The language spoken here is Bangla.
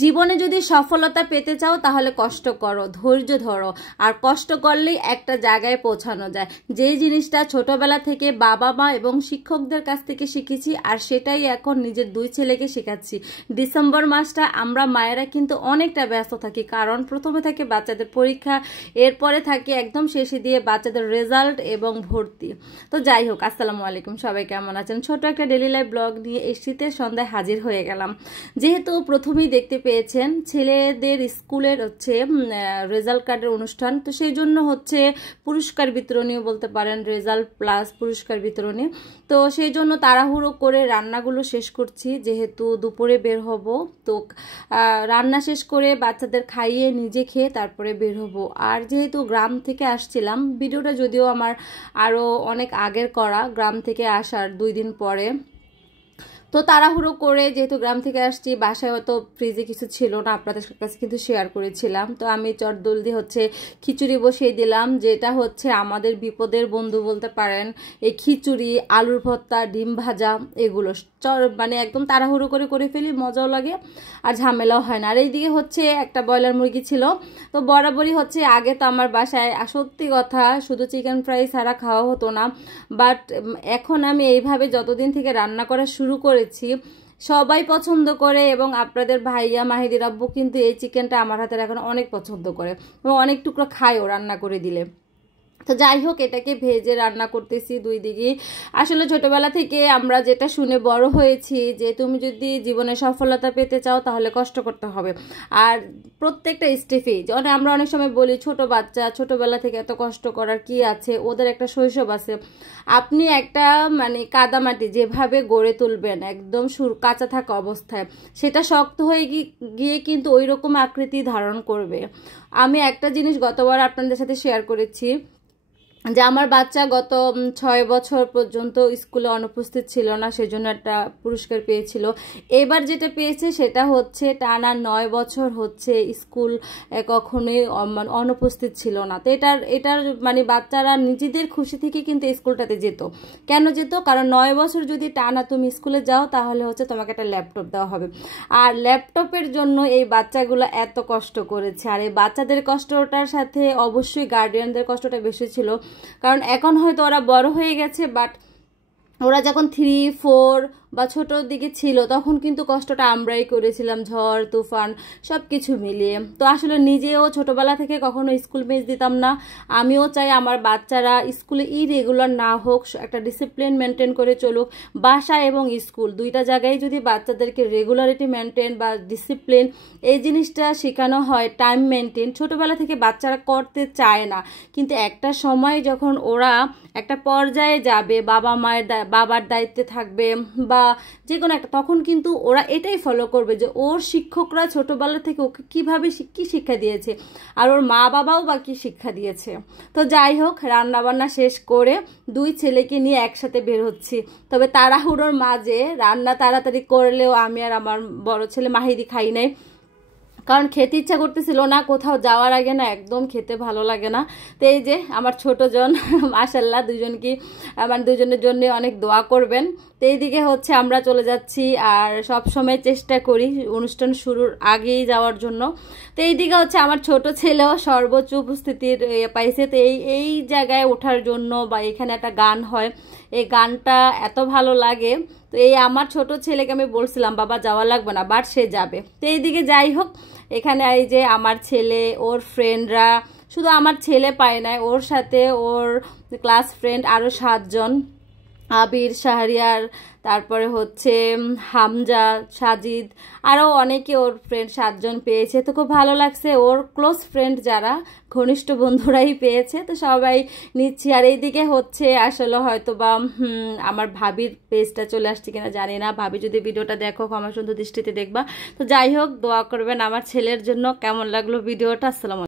জীবনে যদি সফলতা পেতে চাও তাহলে কষ্ট করো, ধৈর্য ধরো, আর কষ্ট করলেই একটা জায়গায় পৌঁছানো যায়। যেই জিনিসটা ছোটবেলা থেকে বাবা মা এবং শিক্ষকদের কাছ থেকে শিখেছি, আর সেটাই এখন নিজের দুই ছেলেকে শেখাচ্ছি। ডিসেম্বর মাসটা আমরা মায়েরা কিন্তু অনেকটা ব্যস্ত থাকি, কারণ প্রথমে থাকে বাচ্চাদের পরীক্ষা, এরপরে থাকে একদম শেষে দিয়ে বাচ্চাদের রেজাল্ট এবং ভর্তি। তো যাই হোক, আসসালামু আলাইকুম, সবাই কেমন আছেন? ছোট একটা ডেলি লাইফ ব্লগ নিয়ে এই শীতের সন্ধ্যায় হাজির হয়ে গেলাম। যেহেতু প্রথমেই দেখতে পেয়েছেন ছেলেদের স্কুলের হচ্ছে রেজাল্ট কার্ডের অনুষ্ঠান, তো সেই জন্য হচ্ছে পুরস্কার বিতরণীয় বলতে পারেন, রেজাল্ট প্লাস পুরস্কার বিতরণী। তো সেই জন্য তাড়াহুড়ো করে রান্নাগুলো শেষ করছি, যেহেতু দুপুরে বের হব। তো রান্না শেষ করে বাচ্চাদের খাইয়ে নিজে খেয়ে তারপরে বের হব। আর যেহেতু গ্রাম থেকে আসছিলাম, ভিডিওটা যদিও আমার আরও অনেক আগের করা, গ্রাম থেকে আসার 2 দিন পরে। তো তাড়াহুড়ো করে যেহেতু গ্রাম থেকে আসছি, বাসায় হয়তো ফ্রিজে কিছু ছিল না, আপনাদের কাছে কিন্তু শেয়ার করেছিলাম। তো আমি চটজলদি হচ্ছে খিচুড়ি বসিয়ে দিলাম, যেটা হচ্ছে আমাদের বিপদের বন্ধু বলতে পারেন। এই খিচুড়ি, আলুর ভর্তা, ডিম ভাজা, এগুলো মানে একদম তাড়াহুড়ো করে ফেলি, মজাও লাগে আর ঝামেলাও হয় না। আর এইদিকে হচ্ছে একটা ব্রয়লার মুরগি ছিল। তো বরাবরই হচ্ছে আগে তো আমার বাসায় সত্যি কথা শুধু চিকেন ফ্রাই ছাড়া খাওয়া হতো না, বাট এখন আমি এইভাবে যতদিন থেকে রান্না করা শুরু করেছি সবাই পছন্দ করে, এবং আপনাদের ভাইয়া মাহিদির আব্বু কিন্তু এই চিকেনটা আমার হাতের এখন অনেক পছন্দ করে এবং অনেক টুকরো খায়ও রান্না করে দিলে। তো যাই হোক, এটাকে ভেজে রান্না করতেছি 2 দিকে। আসলে ছোটবেলা থেকে আমরা যেটা শুনে বড় হয়েছি যে তুমি যদি জীবনে সফলতা পেতে চাও তাহলে কষ্ট করতে হবে। আর প্রত্যেকটা স্টেপে আমরা অনেক সময় বলি ছোট বাচ্চা, ছোটবেলা থেকে এত কষ্ট করার কি আছে, ওদের একটা শৈশব আছে। আপনি একটা মানে কাদামাটি যেভাবে গড়ে তুলবেন একদম কাঁচা থাকা অবস্থায়, সেটা শক্ত হয়ে গিয়ে কিন্তু ওই রকম আকৃতি ধারণ করবে। আমি একটা জিনিস গতবার আপনাদের সাথে শেয়ার করেছি যে আমার বাচ্চা গত 6 বছর পর্যন্ত স্কুলে অনুপস্থিত ছিল না, সেজন্য একটা পুরস্কার পেয়েছিল। এবার যেটা পেয়েছে সেটা হচ্ছে টানা 9 বছর হচ্ছে স্কুল কখনোই অনুপস্থিত ছিল না। তো এটার মানে বাচ্চারা নিজেদের খুশি থেকে কিন্তু স্কুলটাতে যেত। কেন যেত? কারণ 9 বছর যদি টানা তুমি স্কুলে যাও তাহলে হচ্ছে তোমাকে একটা ল্যাপটপ দেওয়া হবে। আর ল্যাপটপের জন্য এই বাচ্চাগুলো এত কষ্ট করেছে, আর এই বাচ্চাদের কষ্টটার সাথে অবশ্যই গার্ডিয়ানদের কষ্টটা বেশি ছিল। কারণ এখন হয়তো ওরা বড় হয়ে গেছে, বাট ওরা যখন 3, 4 বা ছোটোর দিকে ছিল তখন কিন্তু কষ্টটা আমরাই করেছিলাম, ঝড় তুফান সব কিছু মিলিয়ে। তো আসলে নিজেও ছোটোবেলা থেকে কখনো স্কুল মিস দিতাম না। আমিও চাই আমার বাচ্চারা স্কুলে ইরেগুলার না হোক, একটা ডিসিপ্লিন মেনটেন করে চলুক। বাসা এবং স্কুল দুইটা জায়গায় যদি বাচ্চাদেরকে রেগুলারিটি মেনটেন বা ডিসিপ্লিন এই জিনিসটা শেখানো হয়, টাইম মেনটেন ছোটোবেলা থেকে বাচ্চারা করতে চায় না, কিন্তু একটা সময় যখন ওরা একটা পর্যায়ে যাবে, বাবার দায়িত্বে থাকবে বা যে কোনো একটা, তখন কিন্তু ওরা এটাই ফলো করবে যে ওর শিক্ষকরা ছোটবেলা থেকে ওকে কিভাবে কি শিক্ষা দিয়েছে, আর ওর মা বাবাও বা কি শিক্ষা দিয়েছে। তো যাই হোক, রান্নাবান্না শেষ করে 2 ছেলেকে নিয়ে একসাথে বের হচ্ছি। তবে তাড়াহুড়োর মাঝে রান্না তাড়াতাড়ি করলেও আমি আর আমার বড় ছেলে মাহিদি খাই নাই, কারণ খেতে ইচ্ছা করতেছিল না। কোথাও যাওয়ার আগে না একদম খেতে ভালো লাগে না। তো এই যে আমার ছোট জন, মাশাআল্লাহ, দুজনের জন্য অনেক দোয়া করবেন। তো এইদিকে হচ্ছে আমরা চলে যাচ্ছি, আর সব সময় চেষ্টা করি অনুষ্ঠান শুরুর আগেই যাওয়ার জন্য। তো এইদিকে হচ্ছে আমার ছোট ছেলেও সর্বোচ্চ উপস্থিতির পাইছে। তো এই জায়গায় ওঠার জন্য বা এখানে একটা গান হয়, এই গানটা এত ভালো লাগে। তো এই আমার ছোট ছেলেকে আমি বলছিলাম বাবা যাওয়া লাগবে না, বাট সে যাবে। তো এইদিকে যাই হোক, এখানে এই যে আমার ছেলে, ওর ফ্রেন্ডরা, শুধু আমার ছেলে পায় নাই, ওর সাথে ওর ক্লাস ফ্রেন্ড আরও 7 জন, আবির, শাহরিয়ার, তারপরে হচ্ছে হামজা, সাজিদ, আরও অনেকে ওর ফ্রেন্ড 7 জন পেয়েছে। তো খুব ভালো লাগছে, ওর ক্লোজ ফ্রেন্ড যারা ঘনিষ্ঠ বন্ধুরাই পেয়েছে। তো সবাই নিচ্ছি। আর এইদিকে হচ্ছে আসলে হয়তো বা আমার ভাবির পেজটা চলে আসছে কিনা জানি না, ভাবি যদি ভিডিওটা দেখো ক্ষমা সুন্দর দৃষ্টিতে দেখবা। তো যাই হোক, দোয়া করবেন আমার ছেলের জন্য। কেমন লাগলো ভিডিওটা? আসসালামু আলাইকুম।